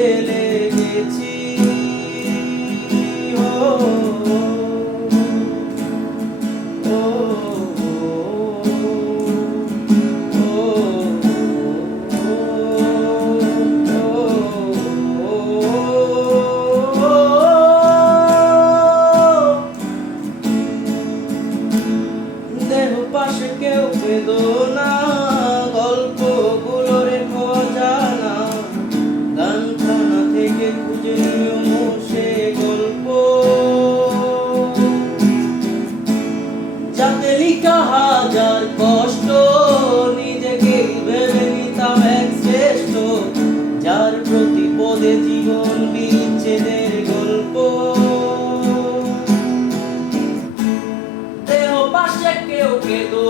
ফেলে গেছি। হাজার কষ্ট, নিজেকে ভেবে নিতাম এক শ্রেষ্ঠ। যার প্রতি পদে জীবন বিচ্ছেদের গল্প। দেহ পাশে কেউ কেউ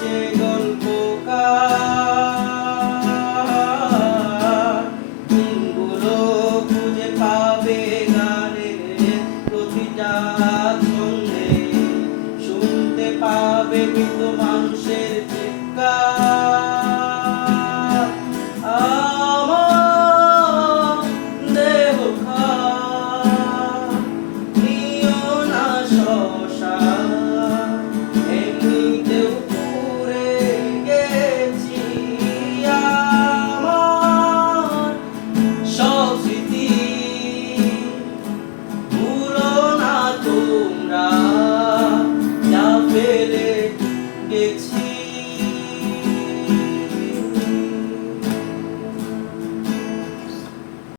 At nung it's here.